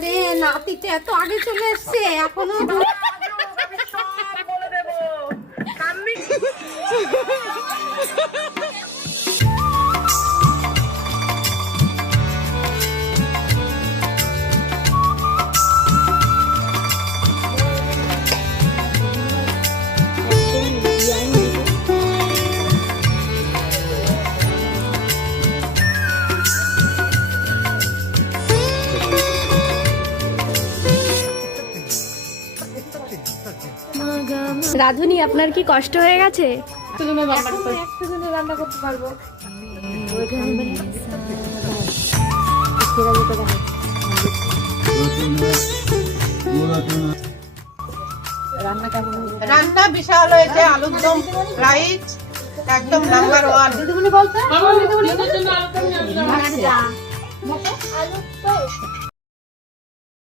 বাবারে, নাতিতে এত আগে চলে এসছে এখনো। রাধুনি, আপনার কি কষ্ট হয়ে গেছে? একটু দিনে রান্না করতে পারবো। রান্না বিশাল হয়েছে, আলুর দম রাইস একদম নাম্বার 1। দিদিমণি বলতে